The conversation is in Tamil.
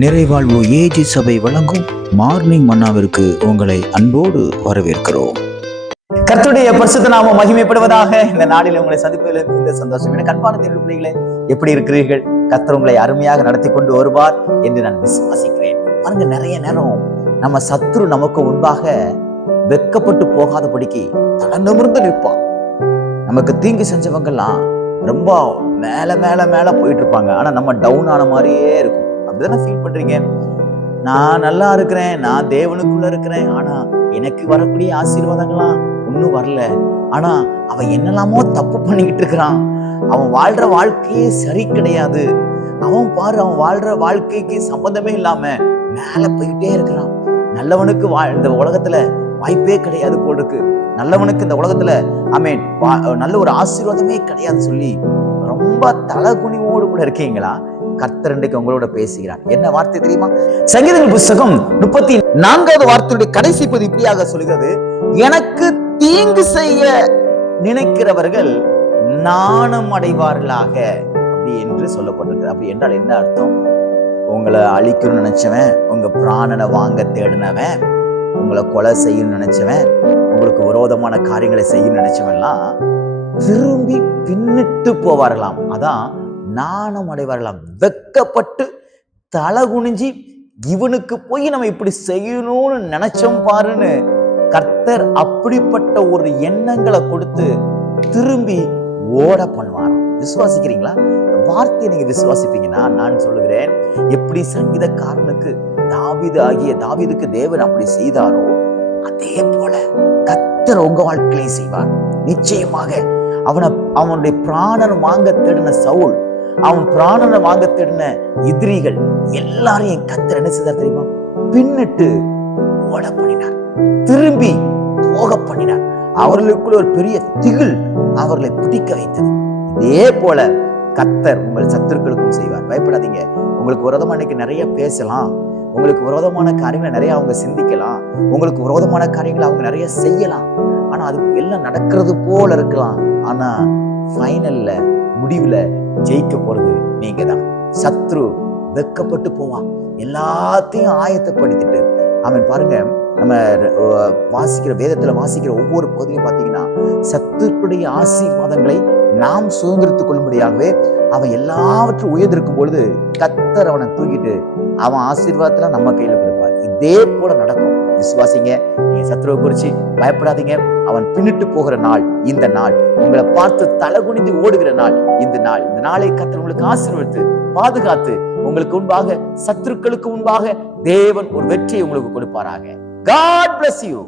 நிறைவாழ்வு ஏஜி சபை வழங்கும் மார்னிங் மன்னாவிற்கு உங்களை அன்போடு வரவேற்கிறோம். கர்த்தருடைய பரிசுத்த நாமம் மகிமைப்படுவதாக. இந்த நாளில் உங்களை சந்திப்பதில் மிகுந்த சந்தோஷம். எனக்கு அன்பான தேவ பிள்ளைகளே, எப்படி இருக்கிறீர்கள்? கர்த்தர் உங்களை அருமையாக நடத்தி கொண்டு வருவார் என்று நான் விசுவாசிக்கிறேன். பாருங்க, நிறைய நேரம் நம்ம சத்துரு நமக்கு முன்பாக வெட்கப்பட்டு போகாதபடிக்கு தலை நிமிர்ந்து நிற்பான். நமக்கு தீங்கு செஞ்சவங்கெல்லாம் ரொம்ப மேல மேல மேல போயிட்டு இருப்பாங்க. ஆனா நம்ம டவுன் ஆன மாதிரியே இருக்கும். அப்படிதானே ஃபீல் பண்றீங்க? நான் நல்லா இருக்கிறேன், நான் தேவனுக்குள்ள இருக்கிறேன், ஆனா எனக்கு வரக்கூடிய ஆசீர்வாதங்கள்லாம் ஒன்னும் வரல. ஆனா அவன் என்னெல்லாமோ தப்பு பண்ணிக்கிட்டு இருக்கிறான். அவன் வாழ்ற வாழ்க்கையே சரி கிடையாது. அவன் பாரு, அவன் வாழ்ற வாழ்க்கைக்கு சம்பந்தமே இல்லாம மேல போயிட்டே இருக்கிறான். நல்லவனுக்கு இந்த உலகத்துல வாய்ப்பே கிடையாது போல் இருக்கு. நல்லவனுக்கு இந்த உலகத்துல நல்ல ஒரு ஆசீர்வாதமே கிடையாது சொல்லி ரொம்ப தலகுனிவோடு கூட இருக்கீங்களா? கர்த்தர் இன்றைக்கு உங்களோட பேசுகிறார். என்ன வார்த்தை தெரியுமா? சங்கீதங்கள் புத்தகம் 34வது வார்த்தையுடைய கடைசி பகுதி இப்படியாக சொல்கிறது, எனக்கு தீங்கு செய்ய நினைக்கிறவர்கள் நாணம் அடைவார்களாக அப்படி என்று சொல்லப்பட்டிருக்கு. அப்படி என்றால் என்ன அர்த்தம்? உங்களை அழிக்கணும்னு நினைச்சவன், உங்க பிராணனை வாங்க தேடினவன், உங்களை கொலை செய்யணும்னு நினைச்சவன், உங்களுக்கு விரோதமான காரியங்களை செய்யணும்னு நினைச்சவன்லாம் திரும்பி பின்னிட்டு போவார்களாம். அதான் நாணம் அடைவார்களாம். வெட்கப்பட்டு தலை குனிஞ்சி இவனுக்கு போய் நம்ம இப்படி செய்யணும்னு நினைச்சோம் பாருன்னு கர்த்தர் அப்படிப்பட்ட ஒரு எண்ணங்களை கொடுத்து திரும்பி ஓட பண்ணுவாராம். விசுவாசிக்கிறீங்களா? வார்த்தையை நீங்க விசுவாசிப்பீங்கன்னா நான் சொல்லுகிறேன், எப்படி சங்கீதக்காரனுக்கு தாவீதுக்கு தேவன் அப்படி செய்தாரோ அதே போல கர்த்தர் உங்க வாழ்க்கையை செய்வார். நிச்சயமாக அவனுடைய பிராணன் வாங்க தேடின சவுல், அவன் பிராணனை வாங்க தேடின எதிரிகள் எல்லாரையும் கர்த்தர் என்ன செய்தார் தெரியுமா? பின்னிட்டு ஓட பண்ணினார், திரும்பி போக பண்ணினார். அவர்களுக்குள்ள ஒரு பெரிய திகில் அவர்களை பிடிக்க வைத்தது. இதே போல கர்த்தர் உங்கள் சத்துருக்களுக்கும் செய்வார். பயப்படாதீங்க. உங்களுக்கு விரோதமா இன்னைக்கு நிறைய பேசலாம், உங்களுக்கு விரோதமான காரியங்களை நிறைய அவங்க சிந்திக்கலாம், உங்களுக்கு விரோதமான காரியங்களை அவங்க நிறைய செய்யலாம். ஆனா அது எல்லாம் நடக்கிறது போல இருக்கலாம். ஆனா ஃபைனல்ல முடிவுல ஜெயிக்க போறது நீங்க தான். சத்ரு வெட்கப்பட்டு போவான். எல்லாத்தையும் ஆயத்தப்படுத்திட்டு அவன் பாருங்க, நம்ம வாசிக்கிற வேதத்துல வாசிக்கிற ஒவ்வொரு பகுதியும் பாத்தீங்கன்னா சத்துருடைய ஆசீர்வாதங்களை நாம் சுதந்திரித்துக் கொள்ளும்படியாகவே அவன் எல்லாவற்றும் உயர்ந்திருக்கும் பொழுது கர்த்தர் அவனை தூக்கிட்டு அவன் ஆசீர்வாதத்துல நம்ம கையில கொடுப்பார். இதே போல நடக்கும். விசுவாசிங்க. நீங்க சத்துருவை குறிச்சு பயப்படாதீங்க. அவன் பின்னிட்டு போகிற நாள் இந்த நாள். உங்களை பார்த்து தலை குனிந்து ஓடுகிற நாள் இந்த நாள். இந்த நாளை கர்த்தர் உங்களுக்கு ஆசீர்வதித்து பாதுகாத்து உங்களுக்கு முன்பாக சத்துருக்களுக்கு முன்பாக தேவன் ஒரு வெற்றியை உங்களுக்கு கொடுப்பாராக. God bless you.